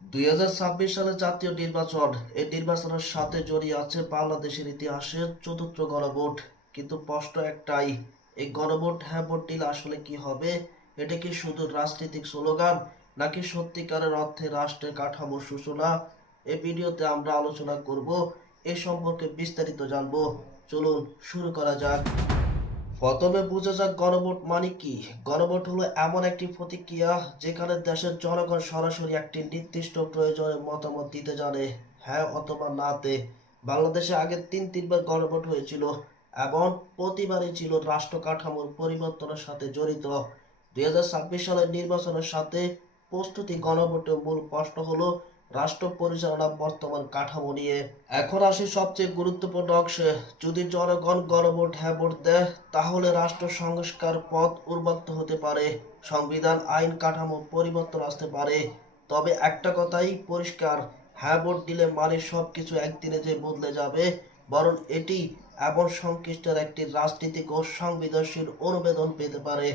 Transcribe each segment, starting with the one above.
2026 সালে জাতীয় নির্বাচন। এই নির্বাচনের সাথে জড়িয়ে আছে বাংলাদেশের ইতিহাসের চতুর্থ গণভোট। কিন্তু প্রশ্ন একটাই, এই গণভোট হ্যাঁ ভোট দিলে আসলে কি হবে? এটা কি শুধু রাজনৈতিক স্লোগান, নাকি সত্যিকারের অর্থে রাষ্ট্রের কাঠামোর সূচনা? এই ভিডিওতে আমরা আলোচনা করব, এ সম্পর্কে বিস্তারিত জানবো। চলুন শুরু করা যাক। প্রথমে বোঝা যাক গণভোট মানে কি। গণভোট হলো এমন একটি প্রতিক্রিয়া যেখানে দেশের জনগণ সরাসরি একটি নির্দিষ্ট প্রয়োজনে মতামত দিতে জানে, হ্যাঁ অথবা নাতে। বাংলাদেশে আগে তিনবার গণভোট হয়েছিল এবং প্রতিবারই ছিল রাষ্ট্র কাঠামোর পরিবর্তনের সাথে জড়িত। 2026 সালের নির্বাচনের সাথে প্রস্তুতি গণভোটের মূল প্রশ্ন হলো রাষ্ট্র পরিচালনা বর্তমান কাঠামো নিয়ে। এখন আসি সবচেয়ে গুরুত্বপূর্ণ অংশে। যদি জনগণ গণভোট হ্যাঁ ভোট দেয়, তাহলে রাষ্ট্র সংস্কার পথ উন্মুক্ত হতে পারে, সংবিধান আইন কাঠামো পরিবর্তন আসতে পারে। তবে একটা কথাই পরিষ্কার, হ্যাঁ ভোট দিলে মানে সবকিছু একদিনে যে বদলে যাবে, বরং এটি এমন সংশ্লিষ্টের একটি রাজনীতিক ও সংবেদনশীল অনুবেদন পেতে পারে।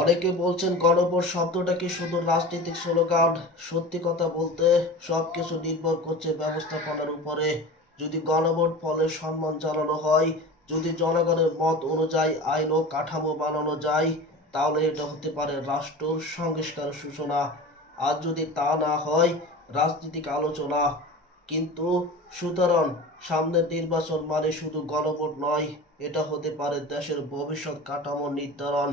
অনেকে বলছেন গণভোট শব্দটা কি শুধু রাজনৈতিক স্লোগান? সত্যি কথা বলতে সবকিছু নির্ভর করছে ব্যবস্থাপনার উপরে। যদি গণভোট ফলে সম্মান জানানো হয়, যদি জনগণের মত অনুযায়ী আইন ও কাঠামো বানানো যায়, তাহলে এটা হতে পারে রাষ্ট্র সংস্কারের সূচনা। আর যদি তা না হয়, রাজনৈতিক আলোচনা। কিন্তু সুতরাং সামনের নির্বাচন মানে শুধু গণভোট নয়, এটা হতে পারে দেশের ভবিষ্যৎ কাঠামো নির্ধারণ।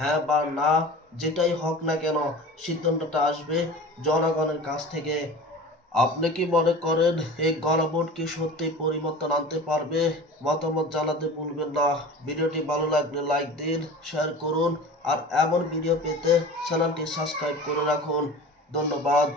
হ্যাঁ বা না, যেটাই হোক না কেন, সিদ্ধান্তটা আসবে জনগণের কাছ থেকে। আপনি কি মনে করেন এই গণভোট কি সত্যি পরিবর্তন আনতে পারবে? মতামত জানাতে ভুলবেন না। ভিডিওটি ভালো লাগলে লাইক দিন, শেয়ার করুন, আর এমন ভিডিও পেতে চ্যানেলটি সাবস্ক্রাইব করে রাখুন। ধন্যবাদ।